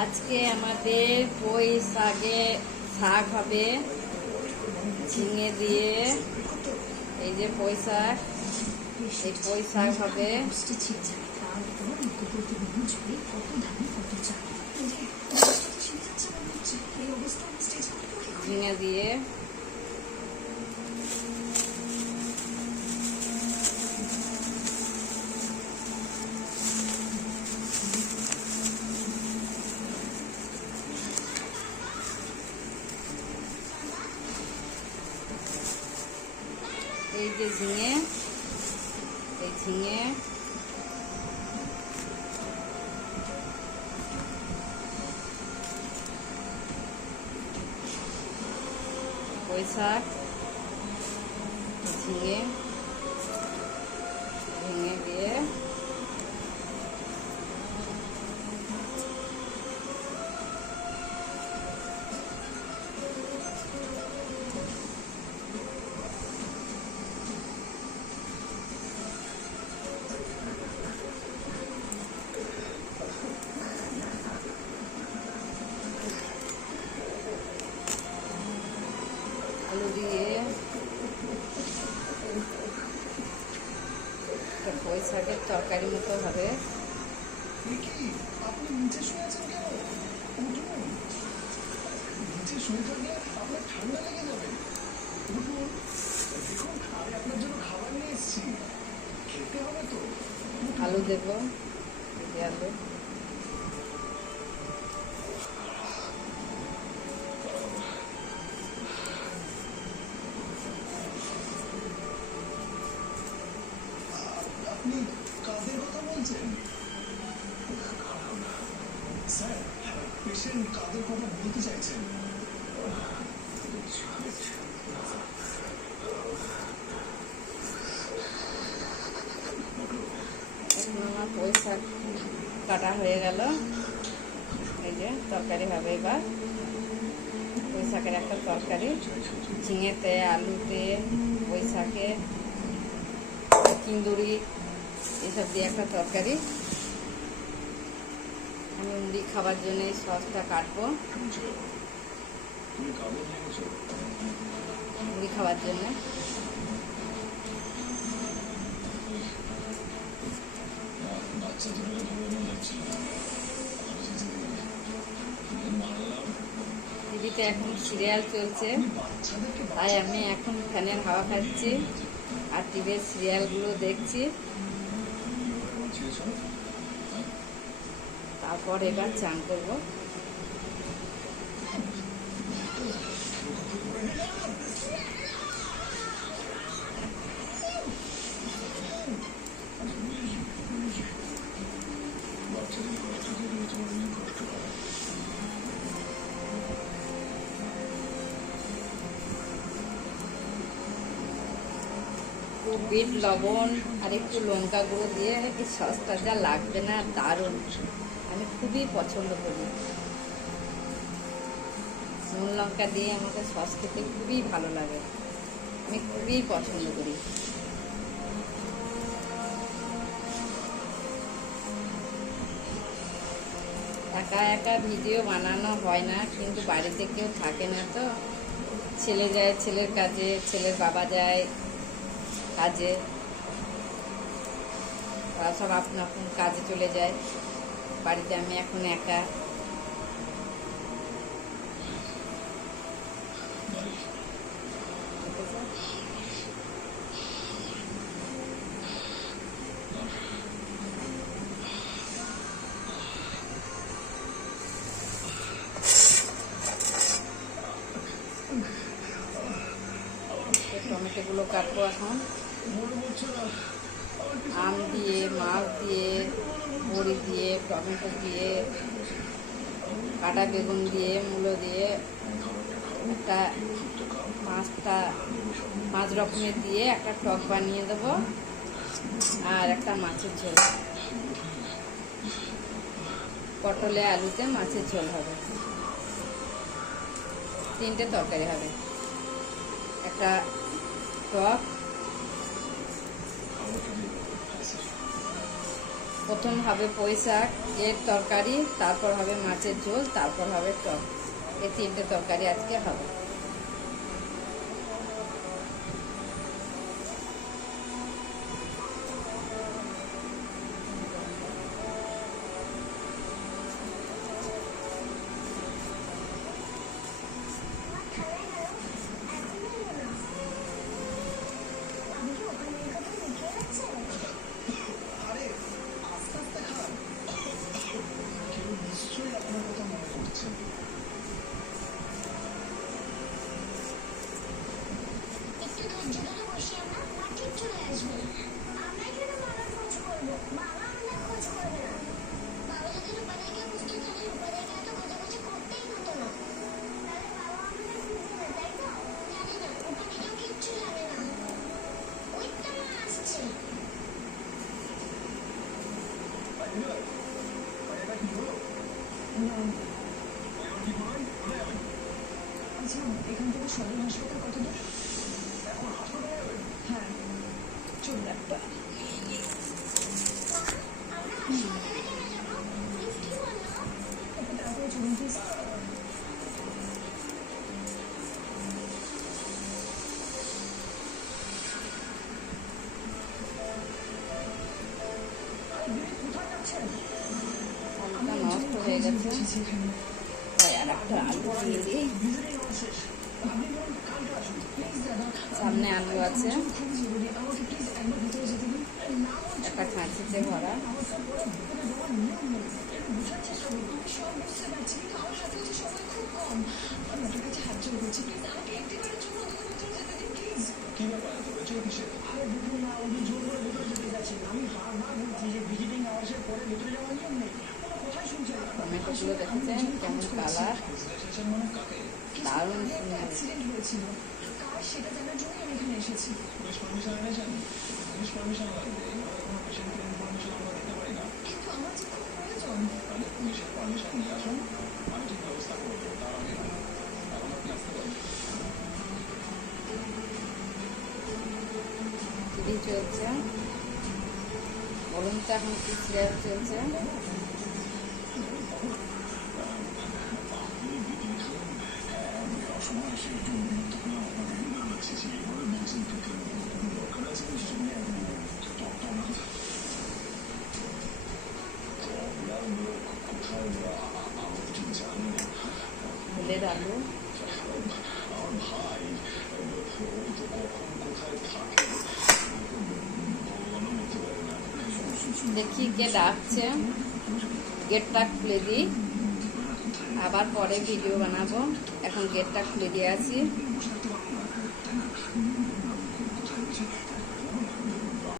আজকে আমাদের পুঁই শাক হবে ঝিঙে দিয়ে। এই যে পুঁই শাক, এই পুঁই শাক হবে ঝিঙে দিয়ে। এই যে ঝিঙে, এই ঝিঙে পুঁই শাক, ঝিঙে ঝিঙে দিয়ে আলু দিয়ে একটা পুঁই শাকের তরকারি মতো হবে। আপনি নিচে শুয়ে আছেন কেন? উঠুন, নিচে শুয়ে থাকলে আপনার ঠান্ডা লেগে যাবে। উঠুন, দেখুন আমি আপনার জন্য খাবার নিয়ে এসেছি, খেতে হবে তো। আলু দেবো, আলু আপনি কাদের কথা বলছেন? স্যার, পেশেন্ট কাদের কথা বলতে চাইছেন? এখন আমার পুঁই শাক কাটা হয়ে গেল। এই যে তরকারি হবে এবার, পুঁই শাকের একটা তরকারি, ঝিঙেতে আলুতে পুঁই শাকে কিন্দুরি এসব দিয়ে একটা তরকারি। আমি মুড়ি খাবার জন্য এই সসটা কাটবো, মুড়ি খাবার জন্য। টিভিতে এখন সিরিয়াল চলছে, তাই আমি এখন ফ্যানের হাওয়া খাচ্ছি আর টিভির সিরিয়ালগুলো দেখছি। তারপর এবার চান করবো। বিট লবণ আর একটু লঙ্কা গুঁড়ো দিয়ে এই সসটা যা লাগবে না, দারুণ। আমি খুবই পছন্দ করি, নুন লঙ্কা দিয়ে আমাকে সস খেতে খুবই ভালো লাগে, আমি খুবই পছন্দ করি। একা একা ভিডিও বানানো হয় না, কিন্তু বাড়িতে কেউ থাকে না তো, ছেলে যায় ছেলের কাজে, ছেলের বাবা যায় কাজে, তারা সব আপন আপন কাজে চলে যায়, বাড়িতে আমি এখন একা। টমেটোগুলো কাটবো এখন, আম দিয়ে, মাছ দিয়ে, বড়ি দিয়ে, টমেটো দিয়ে, কাটা বেগুন দিয়ে, মূলো দিয়ে, একটা পাঁচ রকমের দিয়ে একটা টক বানিয়ে দেবো, আর একটা মাছের ঝোল, পটলে আলুতে মাছের ঝোল হবে, 3টে তরকারি হবে, একটা টক প্রথম হবে পুঁই শাক এর তরকারি, তারপর হবে মাছের ঝোল, তারপর হবে টক। এই 3টে তরকারি আজকে হবে। আরে আস্তে আস্তে খান। কেউ নিশ্চয়ই আপনার কথা মনে করছে। একটু ধৈর্য ধরে বসি আমরা, মা ঠিক চলে আসবে। আমরা কেন বাবার খোঁজ করবো? বাবা আমাদের খোঁজ করবে না। বাবা যদি রূপাদেরকে খুঁজতো তাহলে রূপাদেরকে এত খোঁজাখুঁজি করতেই হতো না। তাহলে বাবা আমাদের খুঁজবে না, তাই তো? জানি না, রূপা নিজেও কিচ্ছু জানে না। ওই তো মা আসছে। এটা কি হলো? এবার কি করবেন? কোথায় যাবেন? আচ্ছা, এখান থেকে সদর হাসপাতাল কত দূর? এখন হাসপাতালে যাবেন? হ্যাঁ, চলুন একটা। মা, আমরা হাসপাতালে কেন যাবো? পুলিশ কি বললো? একটু তাড়াতাড়ি চলুন প্লিজ। কোথায় যাচ্ছেন? আলুটা নষ্ট হয়ে গেছে, এখানে তাই আর একটা আলু কিনে দিই। ভিজিটিং আওয়ার শেষ। আপনি বরং কালকে আসুন। প্লিজ দাদা, সামনে আলু আছে, খুব জরুরি, আমাকে প্লিজ একবার ভিতরে যেতে দিন। না বলছো? একটা খাঁচিতে ভরা। আমার তো পরে ভিতরে যাওয়ার নিয়ম নেই। একটু বোঝার চেষ্টা করুন। আমি সব বুঝতে পারছি, কিন্তু আমার হাতে হচ্ছে সময় খুব কম। আমি আপনার কাছে হাত জোড় করছি, প্লিজ আমাকে একটিবারের জন্য ওদের ভিতরে যেতে দিন, প্লিজ। কি ব্যাপার এত হয়েছে কিসের? আরে দেখুন না, উনি জোর করে ভেতরে যেতে গেছেন। আমি বারবার বলছি যে ভিজিটিং আওয়ার্সের পরে ভেতরে যাওয়ার নিয়ম নেই। কোনো কথাই শুনছেন না। টমেটোগুলো দেখেছেন কেমন কালার, বুঝতে এসেছেন মানে কাকে? দারুণ একটা সুন্দর। অ্যাক্সিডেন্ট হয়েছিল, কার সেটা জানার জন্য আমি এখানে এসেছি। পুলিশ পারমিশন এনেছেন? পুলিশ পারমিশন লাগবে। এইভাবে কোনো পেশেন্টকে ইনফরমেশন আমরা দিতে পারি না। কিন্তু আমার যে খুব প্রয়োজন। তাহলে পুলিশের পারমিশন নিয়ে আসুন, আমি ঠিক ব্যবস্থা করবো। তার আগে না, এখন আপনি আসতে পারেন। টিভি চলছে, বলুন তো এখন কি সিরিয়াল চলছে? অসময় এসে একটু বিরক্ত করলাম আপনাকে। ভালো লাগছে যে এইভাবে বলছেন কিন্তু দরকার আছে নিশ্চয়ই। কোথায় আমরা তো ঠিক জানি না। ফুলের আলু, আমার ভাই ও তো কখন কোথায় থাকে ভগবানও বলতে পারে না। দেখি কে ডাকছে, গেটটা খুলে দিই, আবার পরে ভিডিও বানাবো। এখন গেটটা খুলে দিয়ে আছি। বসে থাকতে পারবো না, তাই না?